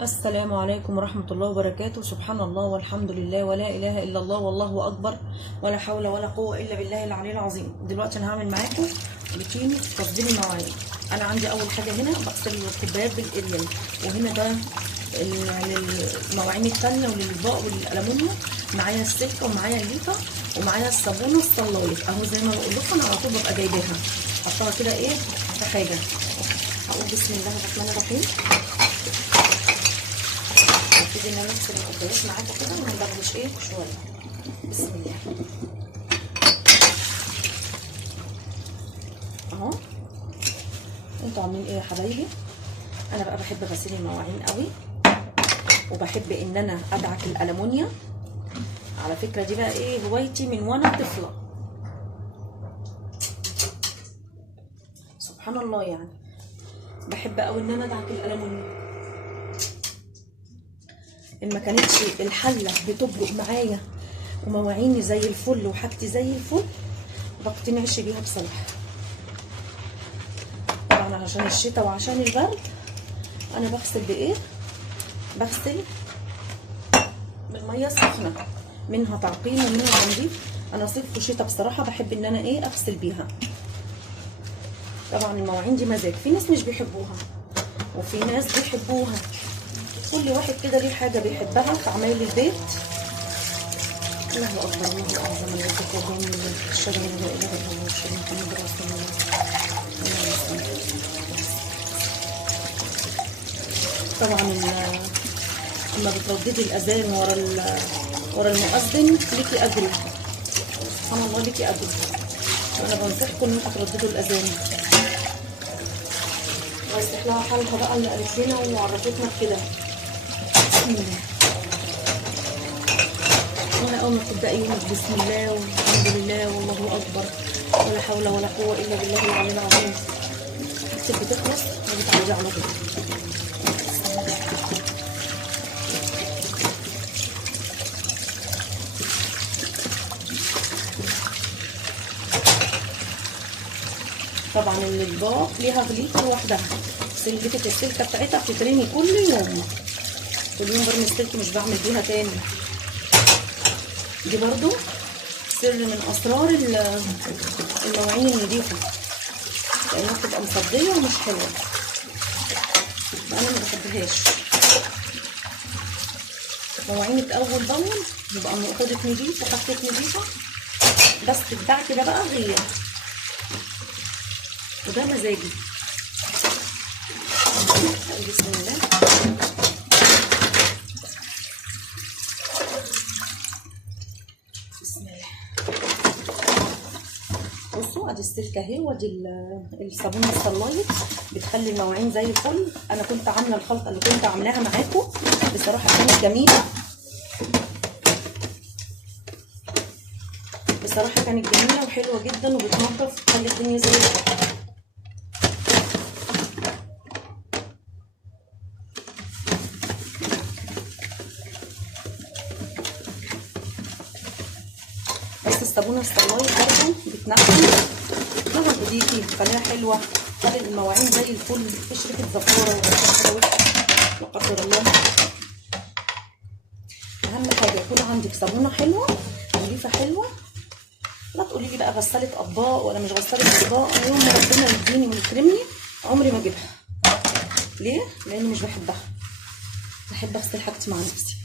السلام عليكم ورحمة الله وبركاته. سبحان الله والحمد لله ولا إله إلا الله والله أكبر ولا حول ولا قوة إلا بالله العلي العظيم. دلوقتي أنا هعمل معاكم روتين تفضيل المواعين. أنا عندي أول حاجة هنا بغسل الكوبايات بالإريال، وهنا ده المواعين التانية وللأطباق وللألمونيوم. معايا السلكة ومعايا الليفة ومعايا الصابونة الصلايط أهو، زي ما بقول لكم أنا على طول ببقى جايباها حطها كده إيه في حاجة. هقول بسم الله الرحمن الرحيم. هبتدي ان انا اغسل الكوبايات معاكم كده وهندردش ايه شويه. بسم الله اهو. انتوا عاملين ايه يا حبايبي؟ انا بقى بحب غسيل المواعين قوي، وبحب ان انا ادعك الالمونيا. على فكره دي بقى ايه هوايتي من وانا طفله. سبحان الله، يعني بحب قوي ان انا ادعك الالمونيا. ان ما كانتش الحله بتبرق معايا ومواعيني زي الفل وحاجتي زي الفل بقتنعش بيها بصراحه. طبعا عشان الشتاء وعشان البرد انا بغسل بايه؟ بغسل بالميه السخنه، منها تعقيم ومنها تنظيف. انا صيف وشتاء بصراحه بحب ان انا ايه اغسل بيها. طبعا المواعين دي مزاج، في ناس مش بيحبوها وفي ناس بيحبوها. كل واحد كده ليه حاجه بيحبها في عمايل البيت. الله اكبر، الله اعظم، الله اكبر، الله اشهد ان لا اله الا الله واشهد ان محمدا رسول الله. طبعا لما بترددي الاذان ورا المؤذن ليكي اجر. سبحان الله، ليكي اجر. وانا بنصحكم ان انتوا ترددوا الاذان. ويصلح لها حالها بقى اللي قالت لنا وعرفتنا بكده. بسم الله. وانا اول ما تبداي يومك بسم الله والحمد لله والله اكبر ولا حول ولا قوه الا بالله العلي العظيم، بتخلص وبتعدي على طول. طبعا الاطباق ليها غليفه لوحدها، سلكه السلكه بتاعتها بتترمي كل يوم. كل يوم برمي السلك، مش بعمل بيها تاني. دي برضو سر من اسرار المواعين النضيفه، لانها بتبقى مصديه ومش حلوه، انا ما بحبهاش. مواعينك اول باول يبقى اوضتك نضيف وحاجتك نضيفه، بس بتاعتي ده بقى غير، وده مزاجي. بسم الله. بسم الله. بصوا ادي السلكه اهي، وادي الصابونه الصلايط بتخلي المواعين زي الفل. انا كنت عامله الخلطه اللي كنت عاملاها معاكم، بصراحه كانت جميله. بصراحه كانت جميله وحلوه جدا وبتنضف وتخلي الدنيا زي الفل. بس الصابونه الصلايط برضه بتنقي لها بايديكي، بتخليها حلوه، تخلي المواعين زي الفل، مفيش ريحه زفاره ولا حاجه وحشه لا قدر الله. اهم حاجه يكون عندك صابونه حلوه نظيفه حلوه. لا تقولي لي بقى غساله اطباق ولا مش غساله اطباق. انا يوم ما ربنا يديني ويكرمني عمري ما اجيبها. ليه؟ لاني مش بحبها. بحب اغسل حاجتي مع نفسي،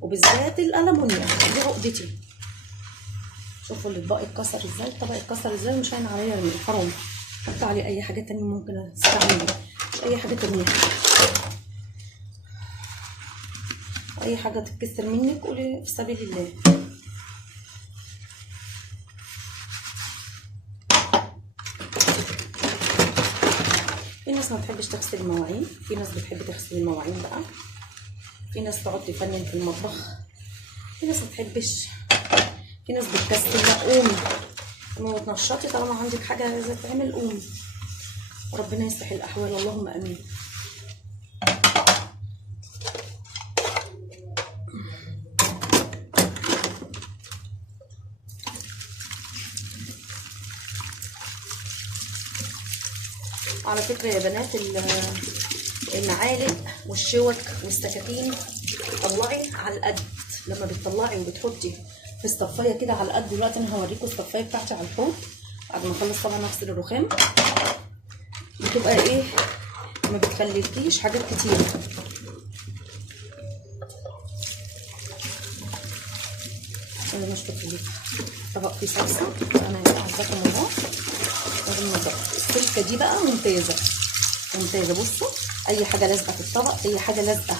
وبالذات الالمونيا دي عقدتي. شوفوا الاطباق اتكسر ازاي، الطبق اتكسر ازاي، مش هين عليا ارميه، حرام. حط عليه اي حاجه تانية ممكن استعملها، مش اي حاجه ترميها. اي حاجه تتكسر منك قولي في سبيل الله. في ناس ما بتحبش تغسل المواعين، في ناس بتحب تغسل المواعين بقى، في ناس تقعد تفنن في المطبخ، في ناس ما بتحبش، في ناس بتكسل. لا قومي لما تنشطي، طالما عندك حاجه عايزه تعمل قومي. ربنا يصلح الاحوال، اللهم امين. على فكره يا بنات المعالق والشوك والسكاكين طلعي على القد. لما بتطلعي وبتحطي في الصفايه كده على القد. دلوقتي انا هوريكم الصفايه بتاعتي على الحوض بعد ما اخلص طبعا اغسل الرخام. بتبقى ايه، ما بتخليكيش حاجات كتير. انا مش بخليك طبق فيه صلصه. انا عايزاكم الله لازم نضرب السلكه دي بقى ممتازه ممتازه. بصوا اي حاجه لازقه في الطبق، اي حاجه لازقه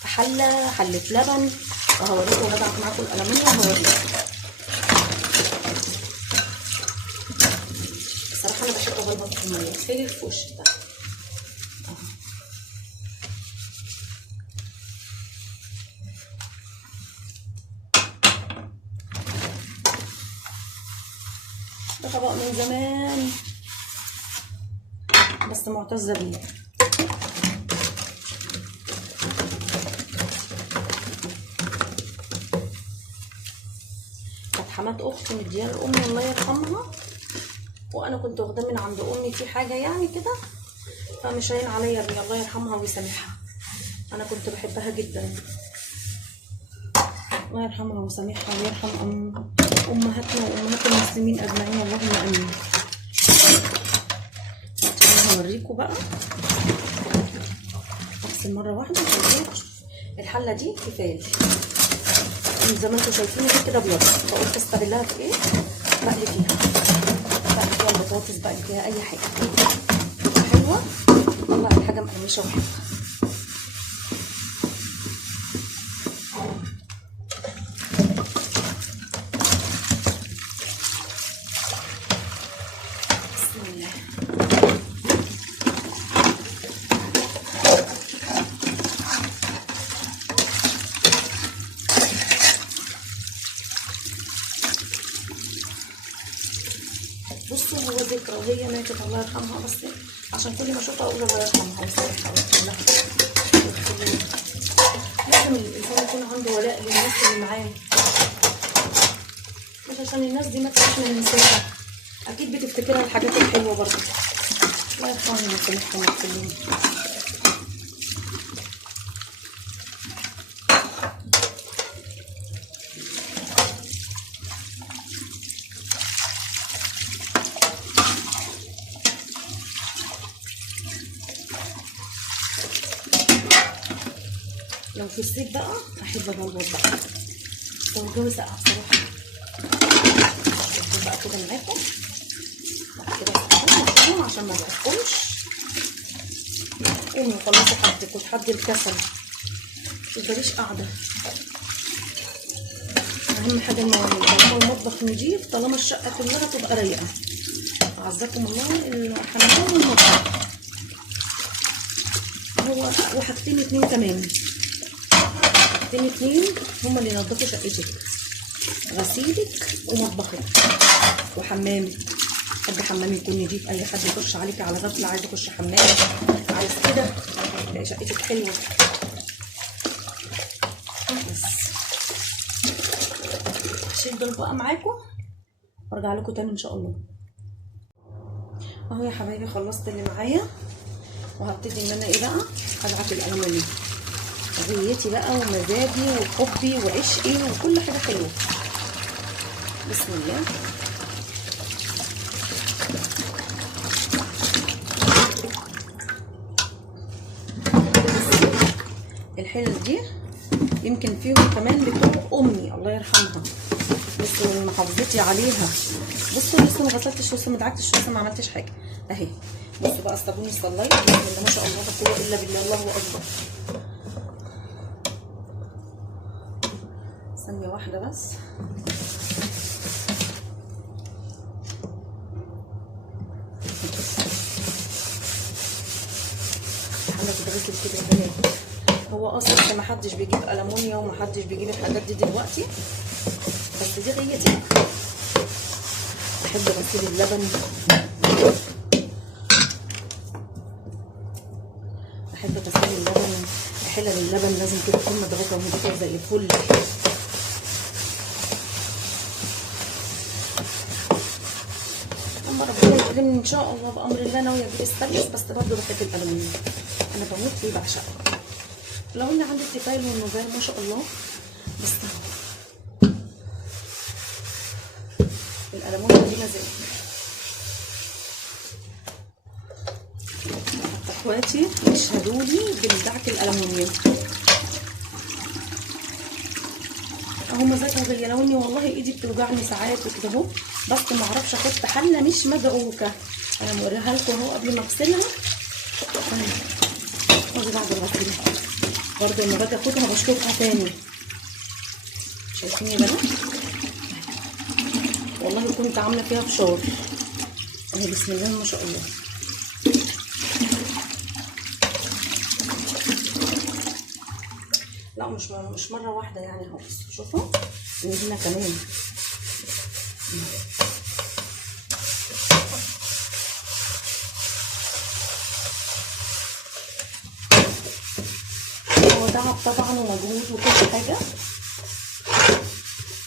في حله لبن. وهوريكم وهبعت معاكم الالمونيوم وهوريكم. الصراحه انا بحب اغلبط في الميه. فين الفوش ده؟ ده طبق من زمان بس معتزه بيه. كانت حمات اختي مديها لامي الله يرحمها، وانا كنت واخداه من عند امي في حاجه يعني كده، فمش هين عليا ارمي الله يرحمها ويسامحها. انا كنت بحبها جدا. الله يرحمها ويسامحها ويرحم امهاتنا وامهات المسلمين اجمعين اللهم امين. هوريكم بقى اغسل مره واحده. الحله دي تيفال زي ما انتم شايفين كده ابيض، فقلت استغلها في ايه، بقلي فيها البطاطس، بقلي فيها اي حاجه حلوه. طلع الحاجه مقرمشه وحلوه. بصوا هو ذكرى وهي ماتت الله يرحمها، بس عشان كل ما اشوفها اقول الله يرحمها ويسامحها ويغفر لها. لازم الانسان يكون عنده ولاء للناس اللي معاه، مش عشان الناس دي ماتت احنا ننساها. اكيد بتفتكرها الحاجات الحلوه برضه. الله يرحمها ويسامحها ويغفر لها. لو في الصيف بقى احب ابلبط بقى، لو الجو ساقع بصراحه. بقى كده معاكم كده اسيبهم عشان ما يتقلش. قومي وخلصي حاجتك وتحدي الكسل، متفضليش قاعده. اهم حاجه المواعين، طالما المطبخ نضيف، طالما الشقه كلها تبقى رايقه. اعزكم الله الحمام والمطبخ هو وحاجتين اتنين كمان. اتنين هما اللي ينضفوا شقتك، غسيلك ومطبخك وحمامك. حد حمام يكون نضيف، اي حد يخش عليك على غفله عايز يخش حمام، عايز كده تلاقي شقتك حلوه. بس هشيل دول بقى معاكم وارجع لكم تاني ان شاء الله. اهو يا حبايبي خلصت اللي معايا، وهبتدي ان انا ايه بقى هبعت الالمونيوم. هويتي بقى ومزاجي وحبي وعشقي وكل حاجه حلوه. بسم الله. الحلل دي يمكن فيهم كمان بتوع امي الله يرحمها، بس محافظتي عليها. بصوا لسه ما غسلتش، لسه ما دعكتش، لسه ما عملتش حاجه اهي. بصوا بقى الصابون الصلايه بسم الله ما شاء الله لا قوه الا بالله، الله اكبر. ثانيه واحده بس. الحله تتغسل كده يا بنات. هو اصلا ما حدش بيجيب ألمونيا وما حدش بيجيب الحاجات دي دلوقتي، بس دي غيتي. احب غسيل اللبن، احب غسيل اللبن. حلل اللبن لازم كده تكون مضغوطه ونضيفه زي الفل. اما ربنا يكرمني ان شاء الله بامر الله ناويه اجيب استانلس، بس برضه بحب الألمونيا. انا بموت فيه بعشقه. لو ان عندي التيفال والنوفال ما شاء الله، بس الالمونيوم دي مزاج. اخواتي يشهدوا لي بندعك الالمونيوم اهو، مزاجها غاليه. لو اني والله ايدي بتوجعني ساعات وكده اهو، بس ما اعرفش احط حله مش مدعوكه. انا موريها لكم اهو قبل ما اغسلها. ادي بعد الغسيل برضه لما باجي اخدها بشطفها تاني. شايفين يا بنات؟ والله كنت عامله فيها فشار اهي، بسم الله ما شاء الله. لا مش مره واحده يعني اهو، بس شوفوا ان هنا كمان هو تعب طبعا ومجهود وكل حاجه،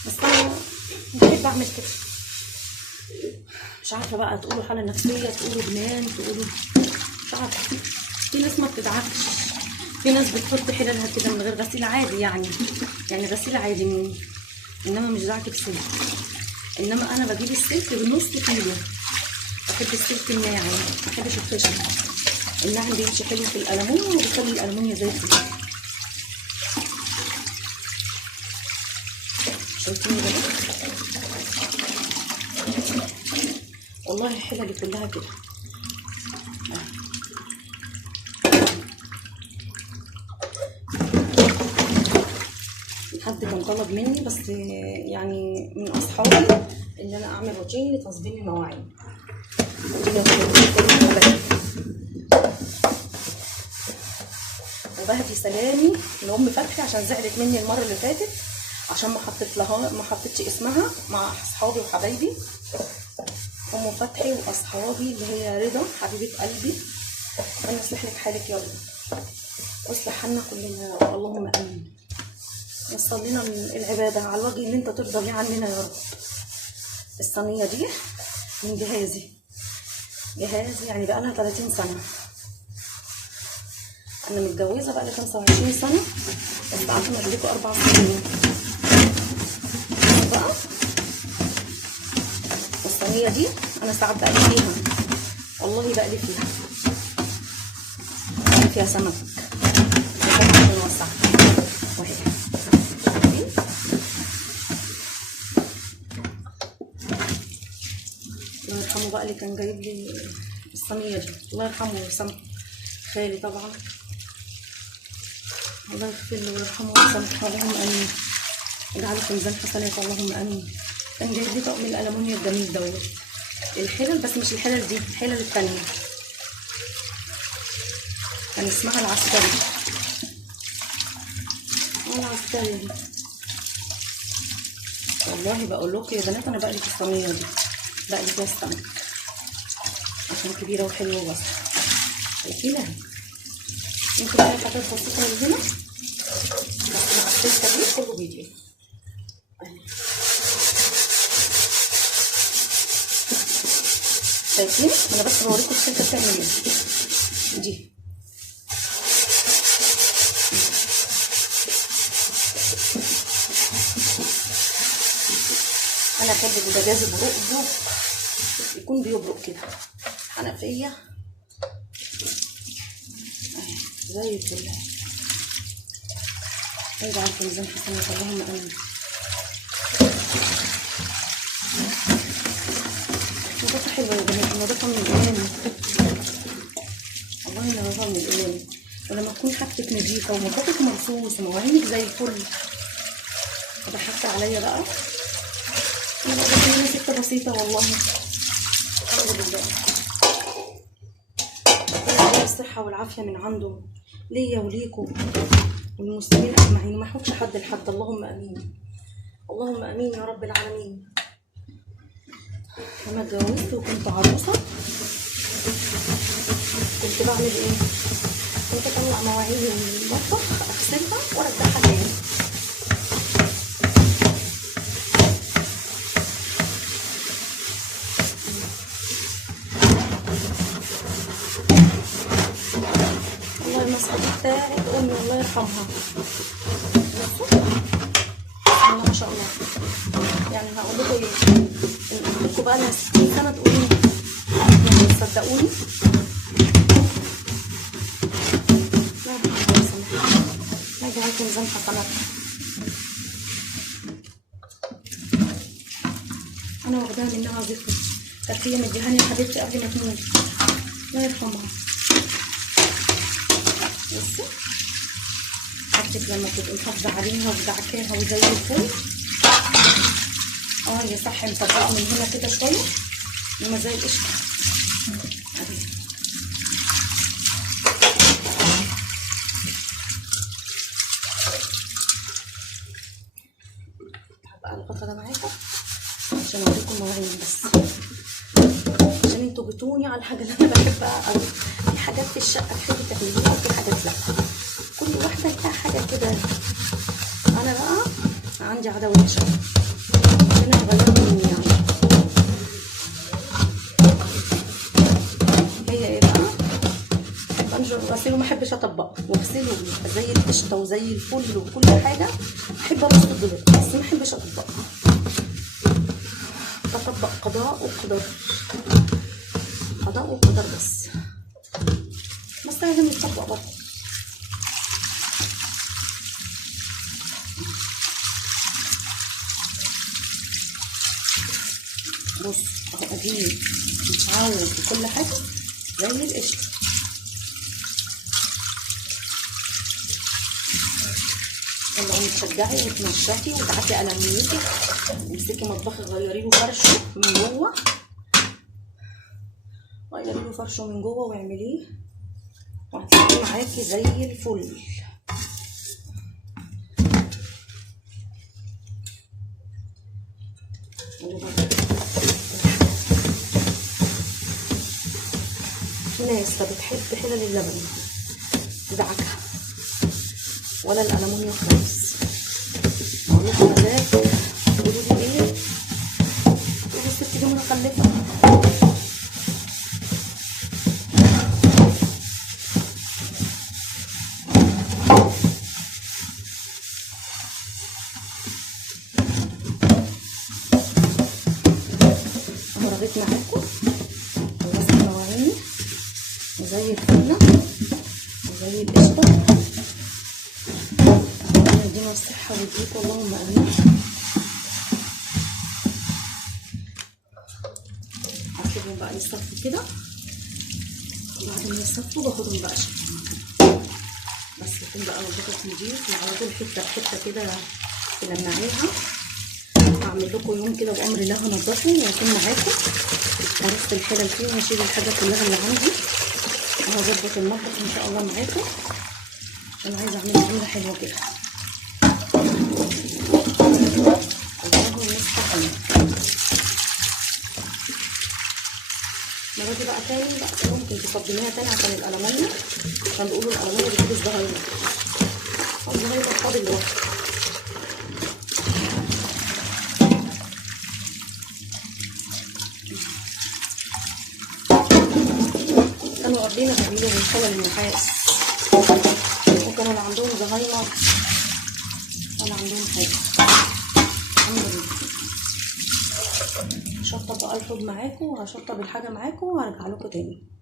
بس انا بحب اعمل كده. مش عارفه بقى تقولوا حاله نفسيه، تقولوا جنان، تقولوا مش عارفه. في ناس ما بتدعكش، في ناس بتحط حلالها كده من غير غسيل عادي، يعني غسيل عادي مني، انما مش دعك بسلك. انما انا بجيب السلك بنص كيلو، بحب السلك الناعم، ما بحبش الخشن. الناعم بيمشي حلو في الالمونيوم وبيخلي الالمونيوم زي الفل. شايفين يا بنات؟ والله حللي كلها كده. حد كان طلب مني بس يعني من اصحابي ان انا اعمل روتين لتنظيم المواعين. وبهدي سلامي لام فتحي عشان زعلت مني المره اللي فاتت عشان ما حطيتش اسمها مع اصحابي وحبايبي. ام فتحي واصحابي اللي هي رضا حبيبه قلبي، ربنا يصلح لك حالك يلا واصلح حالنا كلنا، اللهم امين. وصل لنا العباده على الوجه اللي انت ترضى بيه عننا يا رب. الصينيه دي من جهازي يعني بقالها 30 سنه. انا متجوزه بقالي 25 سنه، بس قعدت مدركه 4 سنين بقى. الصينيه دي انا ساعات بقلي فيها، والله بقلي فيها سمك موسع وهي. الله يرحمه بقى اللي كان جايب لي الصينيه دي، الله يرحمه ويسامحه، خالي طبعا، الله يغفر له ويرحمه ويسامحه، اللهم امين. اجعله في ميزان حسنات، اللهم امين. كان جايب لي طقم الالمونيوم الجميل دوت، الحلل، بس مش الحلل دي، الحلل التانيه كان اسمها العسكري. العسكري دي والله بقول لكم يا بنات، انا بقلي في الصينيه دي، بقلي فيها السمك عشان كبيره وحلوه وواسعه. شايفين اهي، ممكن فيها حاجات بسيطه من هنا بس مع السلكه دي كله بيجي. شايفين؟ انا بس بوريكم السلكه بتعمل ايه دي. انا احب البوتاجاز برقه يكون بيبرق كده، حنفيه زي الفل. اجعل في ميزان حسنات، اللهم امين. نظافه حلوه يا بنات، النظافه من الايمان، والله النظافه من الايمان. ولما تكون حاجتك نظيفه ومطبخك مرصوص ومواعينك زي الفل، فده حتى عليا بقى. انا بقى ست بسيطه والله، الحمد لله. ربنا الصحه والعافيه من عنده ليا وليكم والمسلمين اجمعين، وما يحوجش حد لحد، اللهم امين، اللهم امين يا رب العالمين. لما اتجوزت وكنت عروسه كنت بعمل ايه؟ كنت اطلع مواعين من المطبخ اغسلها وارجعها تاني. الله الوصفه دي بتاعت امي الله يرحمها. بصوا بسم الله ما شاء الله. يعني هقول لكم ايه، ان قلت لكم بقى انا 60 سنه تقولوا يعني تصدقوني. ما يجعلكم ميزان حسناتكم. انا واخداها منها ذكر، كانت هي مديهاني يا حبيبتي قبل ما تموت الله يرحمها. بصوا حاجتك لما تبقي محافظه عليها ودعكاها وزي الفل. هي صح مطبقه من هنا كده شويه انما زي القشطه اهي. هبقى الغطا ده معاكم عشان اوريكم مواعين، بس عشان انتوا بتوني على الحاجه اللي انا بحبها قوي. في حاجات في الشقه تحبي تعمليها وفي حاجات لا، كل واحده لها حاجه كده. انا بقى عندي عاده وحشه ربنا يغيرها مني يعني. هي ايه بقى؟ بحب انشر غسيل وما احبش اطبقه، واغسله ويبقى زي القشطه وزي الفل وكل حاجه. احب ارص الدولاب بس ما احبش اطبقها. بطبق قضاء وقدر، قضاء وقدر بس لازم يتطبق برضه. بص اهو اديني متعود في كل حاجه زي القشطه. طلعي تشجعي وتنشفي وتعافي قلميتك، امسكي مطبخك غيري له فرشه من جوه، غيري له فرشه من جوه واعمليه وهتلاقيه معاكي زي الفل. في ناس لا بتحب حلل اللبن تدعكها ولا الألمونيا خالص. اقول لكم مزاج تقولوا لي ايه؟ تقولوا الست دي متخلفه. اهو رغيت معاكم خلصت مواعيني وزي الفله وزي القشطه. يدينا الصحه والبيت اللهم امين. هسيبهم بقى يصفوا كده، وبعد ما يصفوا باخدهم بقى اشيلهم بس يكون بقى نضيف نضيف وعلى طول حته بحته كده تلمعيها. هعمل لكم يوم كده بامر الله هنضفه واكون معاكم هرص الحلل فيه وهشيل الحاجه كلها اللي عندي وهظبط المطبخ ان شاء الله معاكم عشان عايزه اعمل عمله حلوه كده. لما باجي بقى تاني لا ممكن تصدميها تاني عشان الألمونيا، عشان بيقولوا الألمونيا بتجيب الزهايمر. الزهايمر فاضل لوحده. كانوا قبلينا بيعملوا من حلل النحاس وكانوا اللي عندهم زهايمر ولا عندهم حاجة. الحمد لله. هشطب بقى الحوض معاكم وهشطب الحاجة معاكم وهرجع لكم تاني.